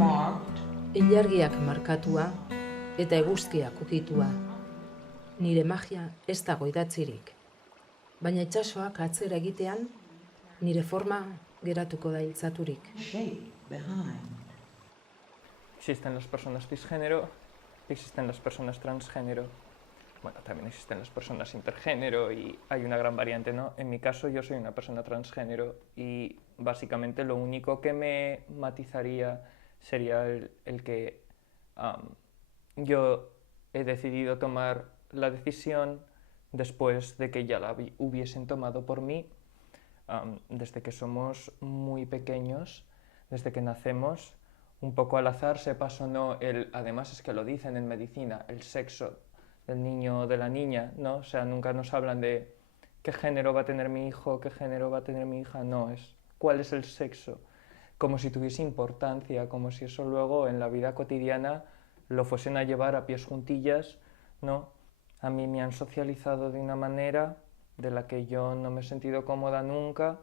Ilargiak markatua eta eguzkiak ukitua. Nire magia ez dago idatzirik. Baina itsasoak atzera egitean, nire forma geratuko da hiltzaturik. Existen las personas cisgénero, existen las personas transgénero. Bueno, también existen las personas intergénero y hay una gran variante, ¿no? En mi caso yo soy una persona transgénero y básicamente lo único que me matizaría sería el que yo he decidido tomar la decisión después de que ya la hubiesen tomado por mí, desde que somos muy pequeños, desde que nacemos, un poco al azar, sepas o no, además es que lo dicen en medicina, el sexo del niño o de la niña, ¿no? O sea, nunca nos hablan de qué género va a tener mi hijo, qué género va a tener mi hija, no, es cuál es el sexo, como si tuviese importancia, como si eso luego en la vida cotidiana lo fuesen a llevar a pies juntillas, ¿no? A mí me han socializado de una manera de la que yo no me he sentido cómoda nunca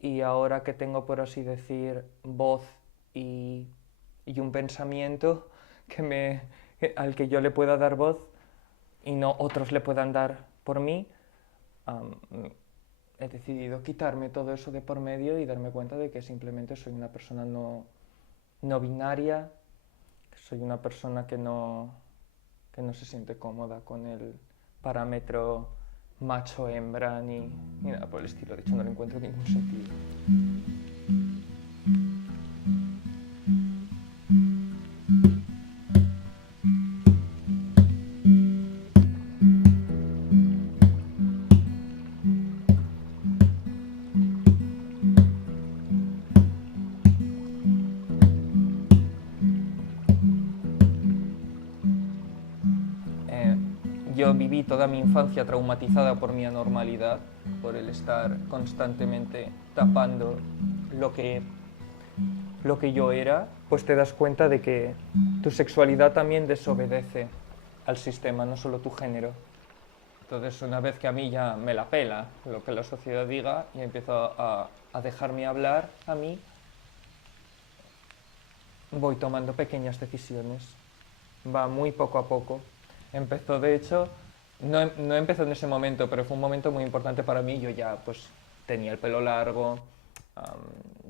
y ahora que tengo, por así decir, voz y un pensamiento al que yo le pueda dar voz y no otros le puedan dar por mí, he decidido quitarme todo eso de por medio y darme cuenta de que simplemente soy una persona no binaria, soy una persona que no se siente cómoda con el parámetro macho-hembra ni nada por el estilo. De hecho, no le encuentro ningún sentido. Yo viví toda mi infancia traumatizada por mi anormalidad, por el estar constantemente tapando lo que yo era, pues te das cuenta de que tu sexualidad también desobedece al sistema, no solo tu género. Entonces, una vez que a mí ya me la pela lo que la sociedad diga y empiezo a dejarme hablar a mí, voy tomando pequeñas decisiones. Va muy poco a poco. Empezó, de hecho, no empezó en ese momento, pero fue un momento muy importante para mí. Yo ya pues tenía el pelo largo,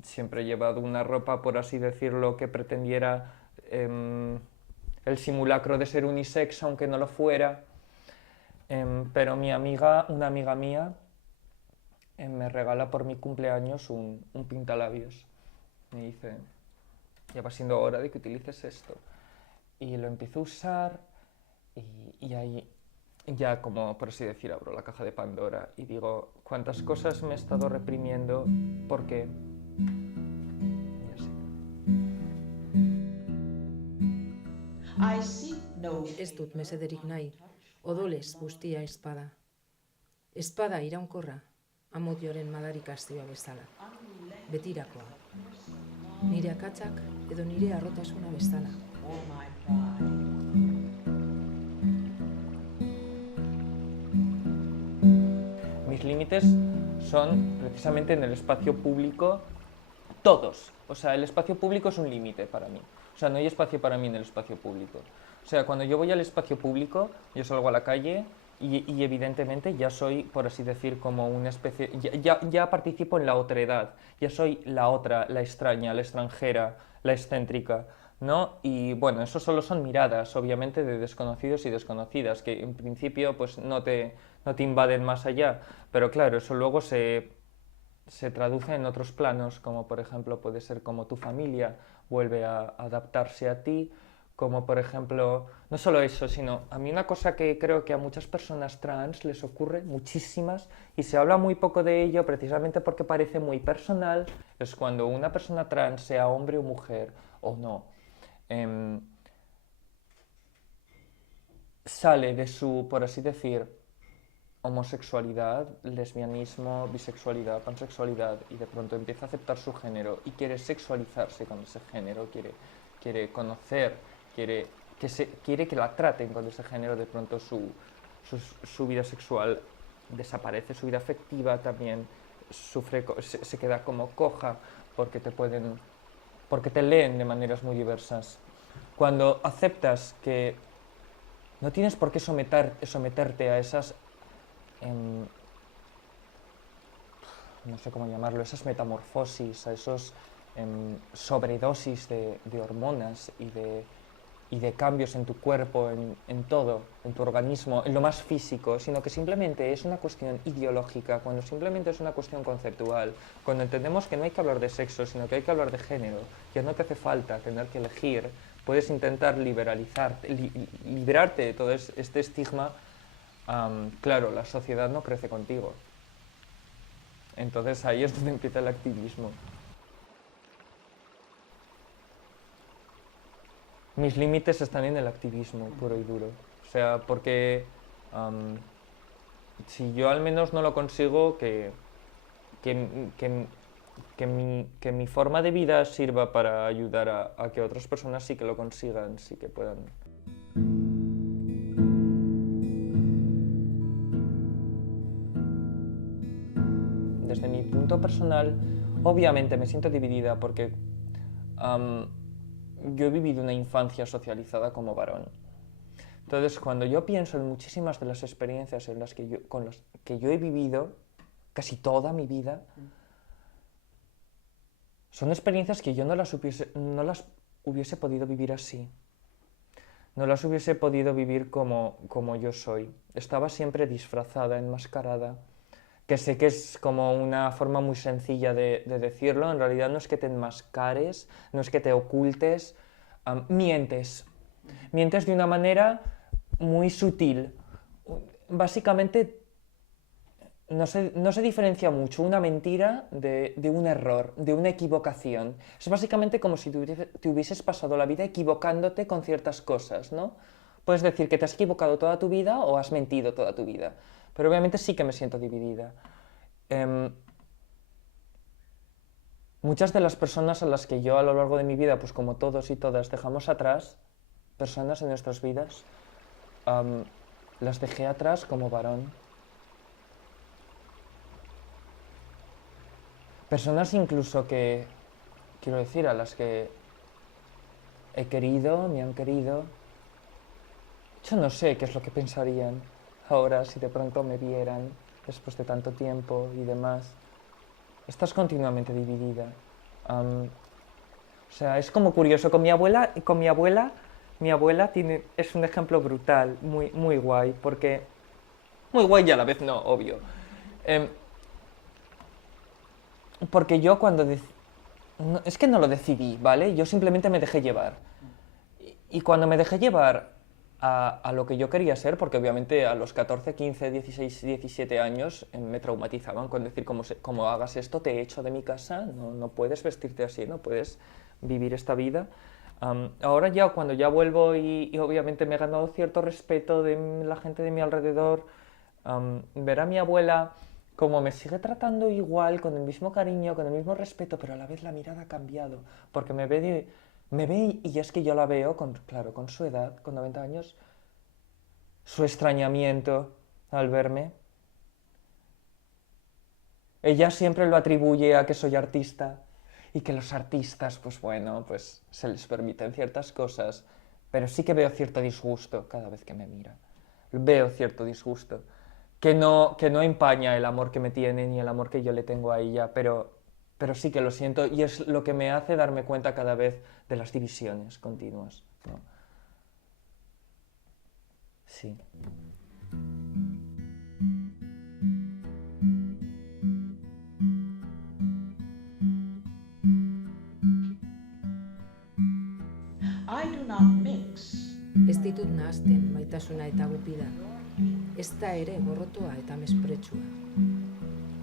siempre he llevado una ropa, por así decirlo, que pretendiera el simulacro de ser unisex, aunque no lo fuera. Pero una amiga mía, me regala por mi cumpleaños un pintalabios. Me dice, ya va siendo hora de que utilices esto. Y lo empiezo a usar y ahí ya, como por así decir, abro la caja de Pandora y digo, cuántas cosas me he estado reprimiendo, ¿por qué? Y así. Ez dut mesederik nahi, odolez guztia espada. Espada iraunkorra, amodioren madarikazioa bezala. Betirakoa. Nire akatsak edo nire harrotasuna bezala. Mis límites son precisamente en el espacio público, todos. O sea, el espacio público es un límite para mí. O sea, no hay espacio para mí en el espacio público. O sea, cuando yo voy al espacio público, yo salgo a la calle y evidentemente ya soy, por así decir, como una especie... Ya participo en la otredad. Ya soy la otra, la extraña, la extranjera, la excéntrica, ¿no? Y bueno, eso solo son miradas, obviamente, de desconocidos y desconocidas, que en principio pues no te invaden más allá. Pero claro, eso luego se traduce en otros planos, como por ejemplo puede ser como tu familia vuelve a adaptarse a ti, como por ejemplo, no solo eso, sino a mí una cosa que creo que a muchas personas trans les ocurre, muchísimas, y se habla muy poco de ello precisamente porque parece muy personal, es cuando una persona trans, sea hombre o mujer o no, sale de su, por así decir, homosexualidad, lesbianismo, bisexualidad, pansexualidad y de pronto empieza a aceptar su género y quiere sexualizarse con ese género, quiere conocer, quiere que la traten con ese género, de pronto su vida sexual desaparece, su vida afectiva también sufre, se queda como coja porque te pueden porque te leen de maneras muy diversas. Cuando aceptas que no tienes por qué someterte a esas, no sé cómo llamarlo, esas metamorfosis, a esos sobredosis de hormonas y de cambios en tu cuerpo, en todo, en tu organismo, en lo más físico, sino que simplemente es una cuestión ideológica, cuando simplemente es una cuestión conceptual, cuando entendemos que no hay que hablar de sexo, sino que hay que hablar de género, que no te hace falta tener que elegir, puedes intentar liberarte de todo este estigma, claro, la sociedad no crece contigo. Entonces ahí es donde empieza el activismo. Mis límites están en el activismo puro y duro. O sea, porque si yo al menos no lo consigo, que mi forma de vida sirva para ayudar a que otras personas sí que lo consigan, sí que puedan. Desde mi punto personal, obviamente me siento dividida porque yo he vivido una infancia socializada como varón. Entonces, cuando yo pienso en muchísimas de las experiencias con las que yo he vivido, casi toda mi vida, son experiencias que yo no las hubiese podido vivir así. No las hubiese podido vivir como yo soy. Estaba siempre disfrazada, enmascarada, que sé que es como una forma muy sencilla de decirlo. En realidad no es que te enmascares, no es que te ocultes, mientes. Mientes de una manera muy sutil. Básicamente no se diferencia mucho una mentira de un error, de una equivocación. Es básicamente como si te hubieses pasado la vida equivocándote con ciertas cosas, ¿no? Puedes decir que te has equivocado toda tu vida o has mentido toda tu vida. Pero obviamente sí que me siento dividida. Muchas de las personas a las que yo a lo largo de mi vida, pues como todos y todas, dejamos atrás, personas en nuestras vidas, las dejé atrás como varón. Personas incluso que, quiero decir, a las que he querido, me han querido. Yo no sé qué es lo que pensarían ahora si de pronto me vieran después de tanto tiempo y demás. Estás continuamente dividida. O sea, es como curioso. Con mi abuela, es un ejemplo brutal, muy, muy guay, porque... Muy guay y a la vez no, obvio. Porque yo cuando... No, es que no lo decidí, ¿vale? Yo simplemente me dejé llevar. Y cuando me dejé llevar a lo que yo quería ser, porque obviamente a los 14, 15, 16, 17 años me traumatizaban con decir, como hagas esto, te echo de mi casa, no puedes vestirte así, no puedes vivir esta vida. Ahora ya, cuando ya vuelvo y obviamente me he ganado cierto respeto de la gente de mi alrededor, ver a mi abuela como me sigue tratando igual, con el mismo cariño, con el mismo respeto, pero a la vez la mirada ha cambiado, porque me ve y es que yo la veo, claro, con su edad, con 90 años, su extrañamiento al verme. Ella siempre lo atribuye a que soy artista y que los artistas, pues bueno, pues se les permiten ciertas cosas, pero sí que veo cierto disgusto cada vez que me mira. Veo cierto disgusto, que no empaña el amor que me tiene ni el amor que yo le tengo a ella, pero sí que lo siento y es lo que me hace darme cuenta cada vez de las divisiones continuas, ¿no? Sí. I do not mix. Ez ditut nahazten maitasuna eta gupida. Ez da ere gorrotoa eta mespretsua.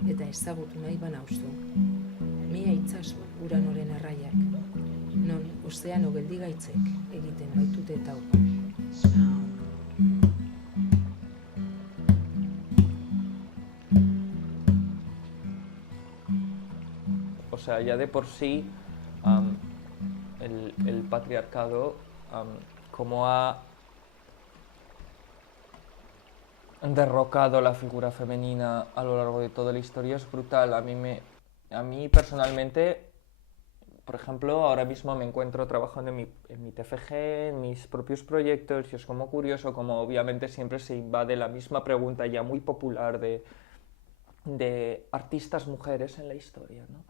Eta ezagutu nahi banauzu. Mia itzazu Uranoren erraiak. Non ozeano geldigaitzek egiten baitute taupa. O sea, ya de por sí el patriarcado, como ha derrocado la figura femenina a lo largo de toda la historia, es brutal. A mí personalmente por ejemplo, ahora mismo me encuentro trabajando en mi TFG, en mis propios proyectos, y es como curioso como obviamente siempre se invade la misma pregunta ya muy popular de artistas mujeres en la historia, ¿no?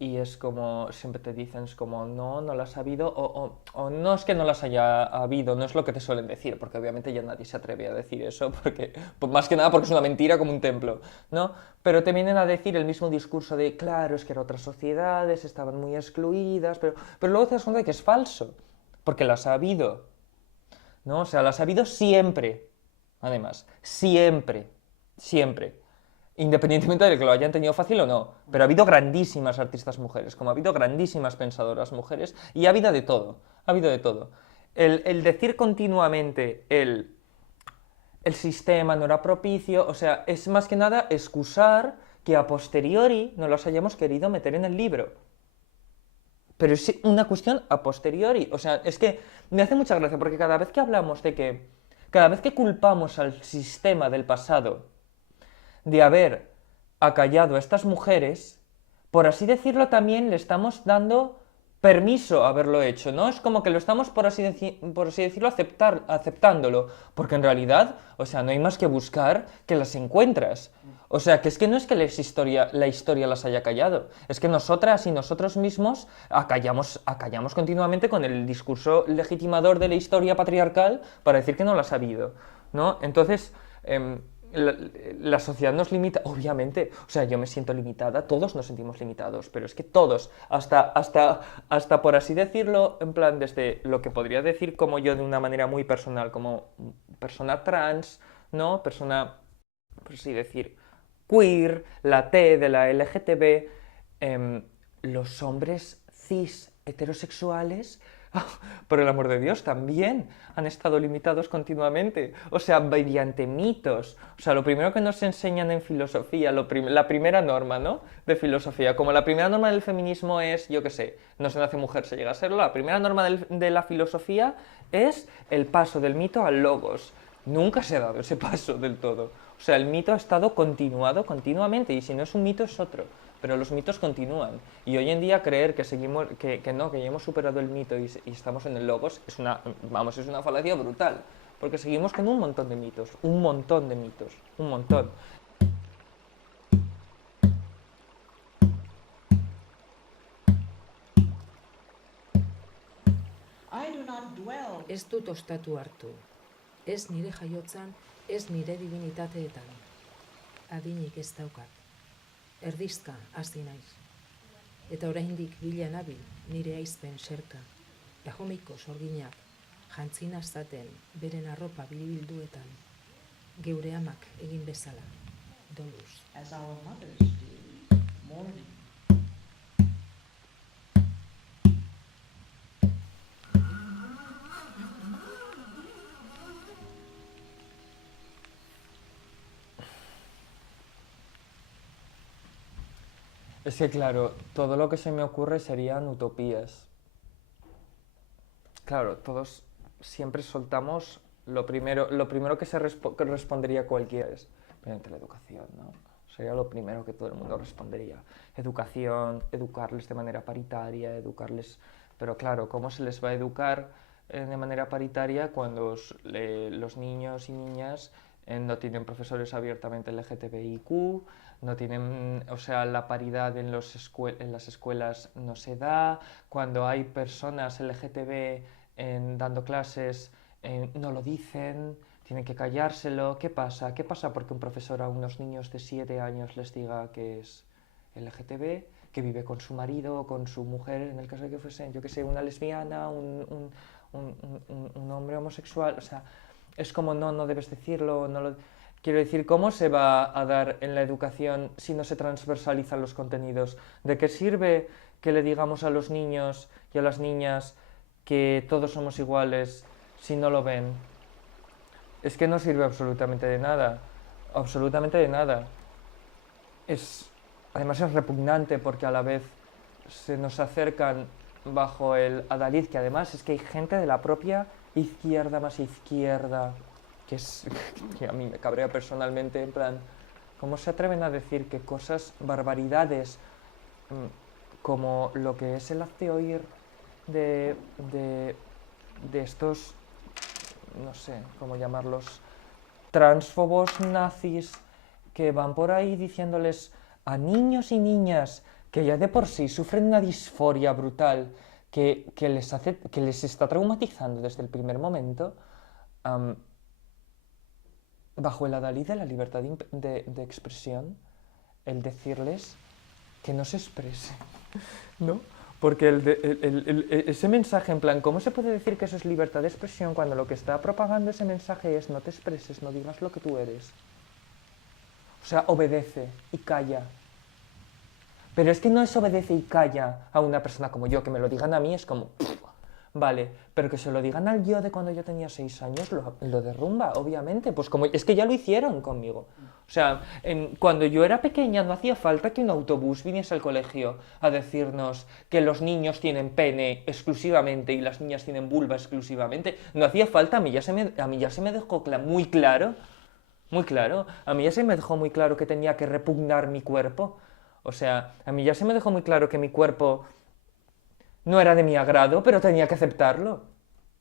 Y es como, siempre te dicen, es como, no las ha habido, o no es que no las haya habido, no es lo que te suelen decir, porque obviamente ya nadie se atreve a decir eso, porque, pues más que nada porque es una mentira como un templo, ¿no? Pero te vienen a decir el mismo discurso de, claro, es que eran otras sociedades, estaban muy excluidas, pero luego te das cuenta de que es falso, porque las ha habido, ¿no? O sea, las ha habido siempre, además, siempre, siempre. Independientemente de que lo hayan tenido fácil o no, pero ha habido grandísimas artistas mujeres, como ha habido grandísimas pensadoras mujeres, y ha habido de todo, ha habido de todo. El decir continuamente el sistema no era propicio, o sea, es más que nada excusar que a posteriori no los hayamos querido meter en el libro. Pero es una cuestión a posteriori, o sea, es que me hace mucha gracia, porque cada vez que hablamos de que, cada vez que culpamos al sistema del pasado, de haber acallado a estas mujeres, por así decirlo, también le estamos dando permiso a haberlo hecho, ¿no? Es como que lo estamos, por así decirlo, aceptándolo, porque en realidad, o sea, no hay más que buscar que las encuentras. O sea, que es que no es que la historia las haya callado, es que nosotras y nosotros mismos acallamos continuamente con el discurso legitimador de la historia patriarcal para decir que no las ha habido, ¿no? Entonces, la sociedad nos limita, obviamente, o sea, yo me siento limitada, todos nos sentimos limitados, pero es que todos, hasta por así decirlo, en plan, desde lo que podría decir como yo de una manera muy personal, como persona trans, ¿no? Persona, por así decir, queer, la T de la LGTB, los hombres cis heterosexuales, por el amor de Dios, también han estado limitados continuamente, o sea, mediante mitos. O sea, lo primero que nos enseñan en filosofía, la primera norma, ¿no?, de filosofía, como la primera norma del feminismo es, yo qué sé, no se nace mujer, se llega a serlo, la primera norma de la filosofía es el paso del mito al logos. Nunca se ha dado ese paso del todo. O sea, el mito ha estado continuamente, y si no es un mito es otro. Pero los mitos continúan. Y hoy en día creer que seguimos, que ya hemos superado el mito y estamos en el logos es una falacia brutal. Porque seguimos con un montón de mitos, un montón. I do not dwell. Ez dut ostatu hartu. Ez nire jaiotzan, ez nire divinitateetan. Adinik ez daukat. Erdizka hasi naiz. Eta oraindik bila nabil nire aizpen xerka. Erromiko sorginak jantzina zaten beren arropa biribilduetan. Geure amak egin bezala. Doluz. As our mothers do, mourning. Es que claro, todo lo que se me ocurre serían utopías. Claro, todos siempre soltamos lo primero que que respondería cualquiera es, mediante la educación, ¿no? Sería lo primero que todo el mundo respondería. Educación, educarles de manera paritaria, educarles... Pero claro, ¿cómo se les va a educar de manera paritaria cuando los niños y niñas no tienen profesores abiertamente LGTBIQ, no tienen, o sea, la paridad en las escuelas no se da, cuando hay personas LGTB dando clases no lo dicen, tienen que callárselo? ¿Qué pasa? ¿Qué pasa porque un profesor a unos niños de 7 años les diga que es LGTB, que vive con su marido o con su mujer, en el caso de que fuesen, yo que sé, una lesbiana, un hombre homosexual? O sea, es como, no debes decirlo, no lo... Quiero decir, ¿cómo se va a dar en la educación si no se transversalizan los contenidos? ¿De qué sirve que le digamos a los niños y a las niñas que todos somos iguales si no lo ven? Es que no sirve absolutamente de nada, Además es repugnante porque a la vez se nos acercan bajo el adalid, que además es que hay gente de la propia izquierda más izquierda, que a mí me cabrea personalmente, en plan, ¿cómo se atreven a decir que barbaridades como lo que es el hazte oír de estos, no sé cómo llamarlos, transfobos nazis que van por ahí diciéndoles a niños y niñas que ya de por sí sufren una disforia brutal que les está traumatizando desde el primer momento, bajo el adalid de la libertad de expresión, el decirles que no se exprese, ¿no? Porque ese mensaje, en plan, ¿cómo se puede decir que eso es libertad de expresión cuando lo que está propagando ese mensaje es no te expreses, no digas lo que tú eres? O sea, obedece y calla. Pero es que no es obedece y calla a una persona como yo, que me lo digan a mí es como, vale, pero que se lo digan al yo de cuando yo tenía 6 años, lo derrumba, obviamente, pues como, es que ya lo hicieron conmigo. O sea, cuando yo era pequeña no hacía falta que un autobús viniese al colegio a decirnos que los niños tienen pene exclusivamente y las niñas tienen vulva exclusivamente. No hacía falta, a mí ya se me dejó muy claro, a mí ya se me dejó muy claro que tenía que repugnar mi cuerpo. O sea, a mí ya se me dejó muy claro que mi cuerpo no era de mi agrado, pero tenía que aceptarlo.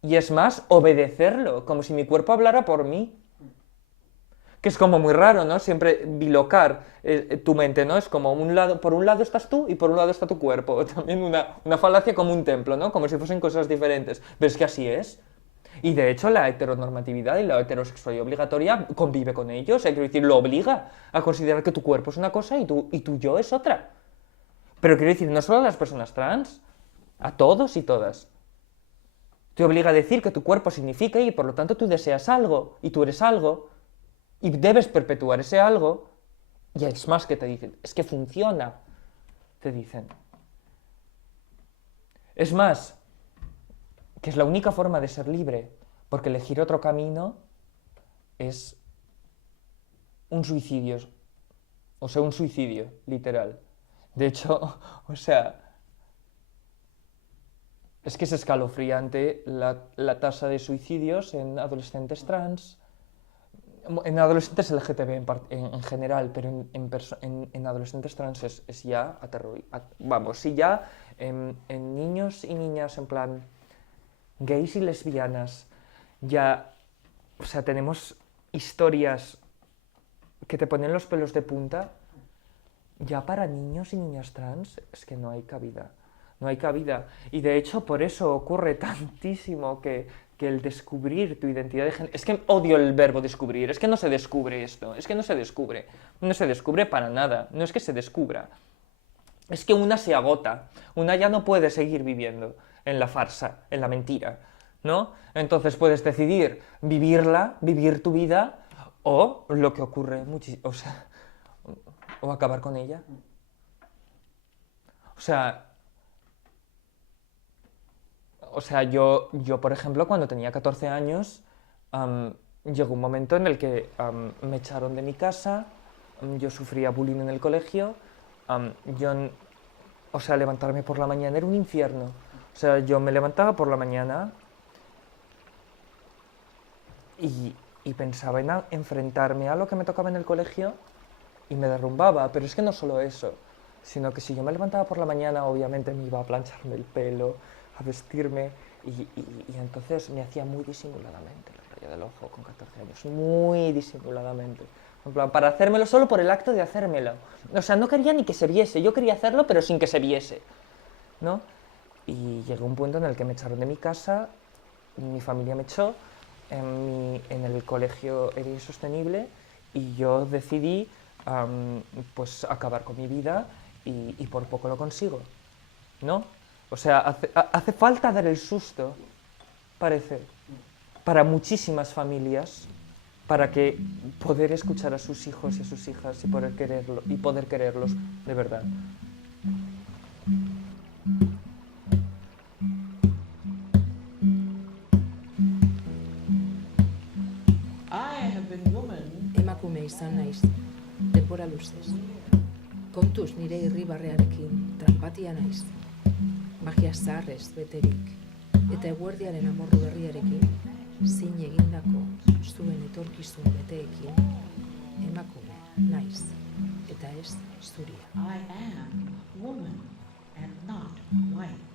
Y es más, obedecerlo, como si mi cuerpo hablara por mí. Que es como muy raro, ¿no? Siempre bilocar tu mente, ¿no? Es como por un lado estás tú y por un lado está tu cuerpo. También una falacia como un templo, ¿no? Como si fuesen cosas diferentes. Pero es que así es. Y de hecho la heteronormatividad y la heterosexualidad obligatoria convive con ellos, quiero decir, lo obliga a considerar que tu cuerpo es una cosa y tu yo es otra. Pero quiero decir, no solo a las personas trans, a todos y todas. Te obliga a decir que tu cuerpo significa y por lo tanto tú deseas algo y tú eres algo y debes perpetuar ese algo. Y es más que te dicen, es que funciona, te dicen. Es más, que es la única forma de ser libre, porque elegir otro camino es un suicidio, o sea, un suicidio, literal. De hecho, o sea, es que es escalofriante la tasa de suicidios en adolescentes trans, en adolescentes LGTB en general, pero en adolescentes trans es ya vamos, si ya en niños y niñas en plan gays y lesbianas, ya, o sea, tenemos historias que te ponen los pelos de punta, ya para niños y niñas trans es que no hay cabida, no hay cabida. Y de hecho por eso ocurre tantísimo que el descubrir tu identidad de género, es que odio el verbo descubrir, es que no se descubre esto, es que no se descubre para nada, no es que se descubra, es que una se agota, una ya no puede seguir viviendo en la farsa, en la mentira, ¿no? Entonces puedes decidir vivir tu vida, o lo que ocurre, o acabar con ella. O sea, yo por ejemplo, cuando tenía 14 años, llegó un momento en el que me echaron de mi casa, yo sufría bullying en el colegio, o sea, levantarme por la mañana era un infierno. O sea, yo me levantaba por la mañana y pensaba en enfrentarme a lo que me tocaba en el colegio y me derrumbaba. Pero es que no solo eso, sino que si yo me levantaba por la mañana, obviamente me iba a plancharme el pelo, a vestirme, y entonces me hacía muy disimuladamente la raya del ojo con 14 años, muy disimuladamente. En plan, para hacérmelo solo por el acto de hacérmelo. O sea, no quería ni que se viese, yo quería hacerlo pero sin que se viese, ¿no? Y llegó un punto en el que me echaron de mi casa, mi familia me echó, en el colegio era insostenible y yo decidí pues acabar con mi vida y por poco lo consigo, ¿no? O sea, hace falta dar el susto, parece, para muchísimas familias, para que poder escuchar a sus hijos y a sus hijas y poder quererlos de verdad. I have been woman. Emakume izan naiz, denbora luzez. Kontuz nire irribarrearekin tranpatia naiz. Magia zaharrez beterik, eta eguerdiaren amorru berriarekin, zin egindako zuen etorkizun beteekin, emakume naiz, eta ez zuria. I am woman. and not white.